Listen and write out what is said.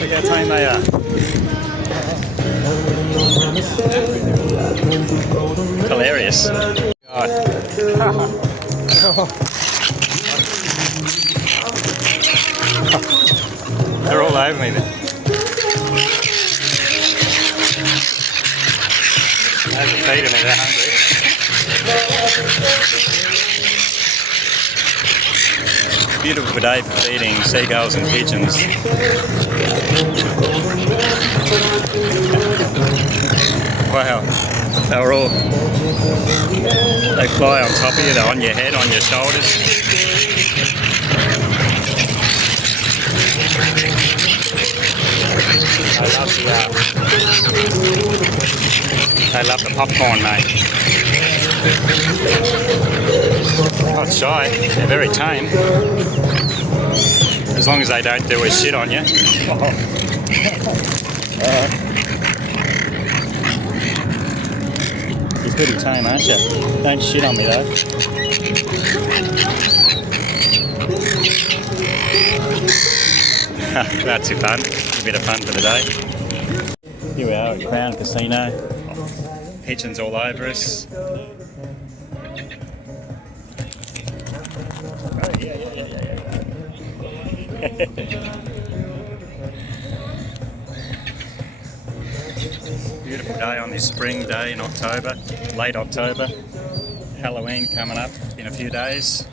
Look how tame they are. Hilarious. God. They're all over me. Overfeeding me, they're hungry. Beautiful day for feeding seagulls and pigeons. Wow, they fly on top of you, they're on your head, on your shoulders. They love the popcorn, mate. Not shy, they're very tame. As long as they don't do a shit on you. You're pretty tame, aren't you? Don't shit on me though. That's it, fun. A bit of fun for the day. Here we are at Crown Casino. Pigeons all over us. Oh, yeah. Beautiful day on this spring day in October, late October. Halloween coming up in a few days.